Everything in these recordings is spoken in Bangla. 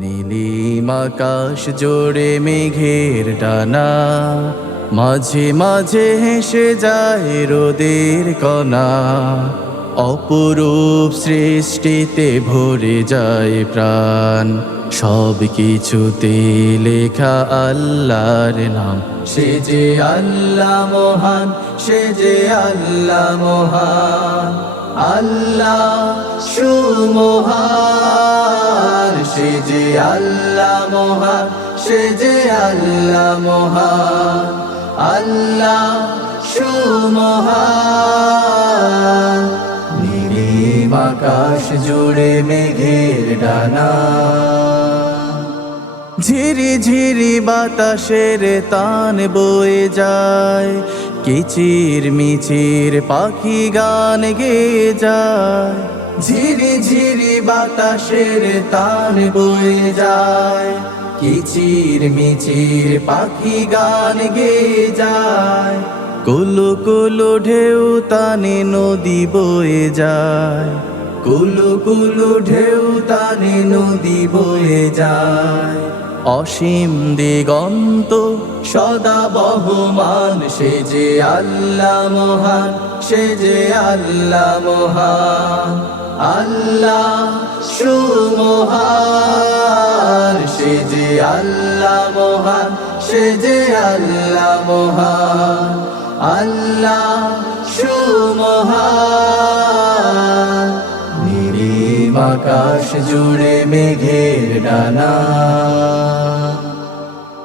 নীলিম আকাশ জোড়ে মেঘের ডানা, মাঝে মাঝে হেসে যায় রোদের কণা। অপরূপ সৃষ্টিতে ভরে যায় প্রাণ, সব কিছুতে লেখা আল্লাহর নাম। সে যে আল্লাহ মহান, সে যে আল্লাহ মহান, আল্লাহ সুমহান। যে আল্লাহ সে যে আল্লাহ মহান আল্লাহ সুমহান নীলিম আকাশ জুড়ে মেঘের ডানা। ঝিরি ঝিরি বাতাসের তান বয়ে যায়, কিচির মিচির পাখি গান গেয়ে যায়। ঝিরি ঝিরি বাতাসের তান বয়ে যায়। কিচির মিচির পাখি গান গেয়ে যায়। কুলু কুলু ঢেউ তানে নদী বয়ে যায়। কুলু কুলু ঢেউ তানে নদী বয়ে যায়। অসীম দিগন্ত সদা বহমান, সে যে আল্লাহ মহান, সে যে আল্লাহ মহান। আল্লাহ সুমহান, সে যে আল্লাহ মহান, সে যে আল্লাহ মহান। আল্লাহ সুমহান নীলিম আকাশ জুড়ে মেঘের ডানা।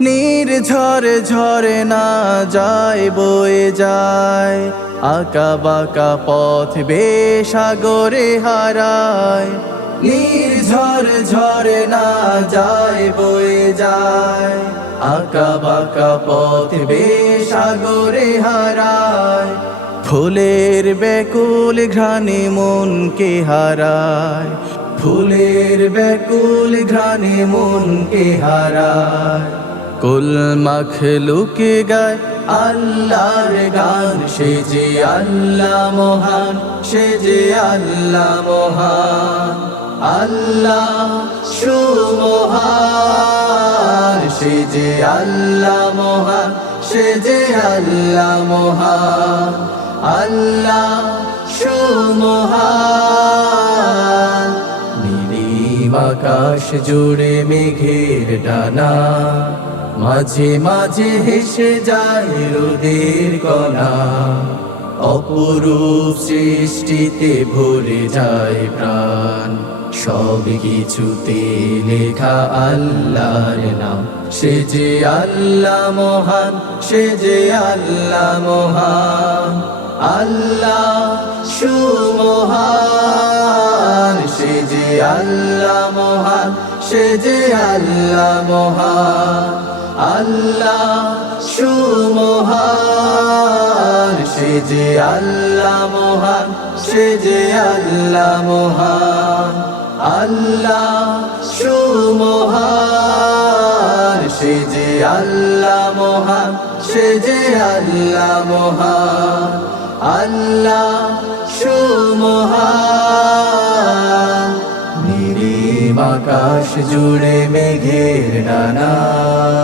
নির্ঝর ঝরে না যায়, বয়ে যায়। আঁকা বাঁকা পথ বেসাগরে হারায়। নির্ঝর ঝরে না যায়, বয়ে যায়। আঁকা বাঁকা পথ বেসাগরে হারায়। ফুলের বেকুল ঘ্রাণে মনকে হারায়। ফুলের বেকুল ঘ্রাণে মনকে হারায়। কুল মখলুকে গায় আল্লাহর গান, সে যে আল্লাহ মহান, সে যে আল্লাহ মহান। আল্লাহ সুমহান, সে যে আল্লাহ মহান, সে যে আল্লাহ মহান। আল্লাহ সুমহান নীলিম আকাশ জুড়ে মেঘের ডানা। মাঝে মাঝে হেসে যায় রোদের কণা। অপরূপ সৃষ্টিতে ভরে যায় প্রাণ। সব কিছুতে লেখা আল্লাহর নাম। সে যে আল্লাহ মহান, সে যে আল্লাহ মহান। আল্লাহ সুমহান, সে যে আল্লাহ মহান, সে যে আল্লাহ মহান। আল্লাহ, সুমহান। সে যে আল্লাহ মহান, সে যে আল্লাহ মহান। আল্লাহ, সুমহান। সে যে আল্লাহ মহান, সে যে আল্লাহ মহান। আল্লাহ, সুমহান। আকাশ জুড়ে মেঘের ডানা।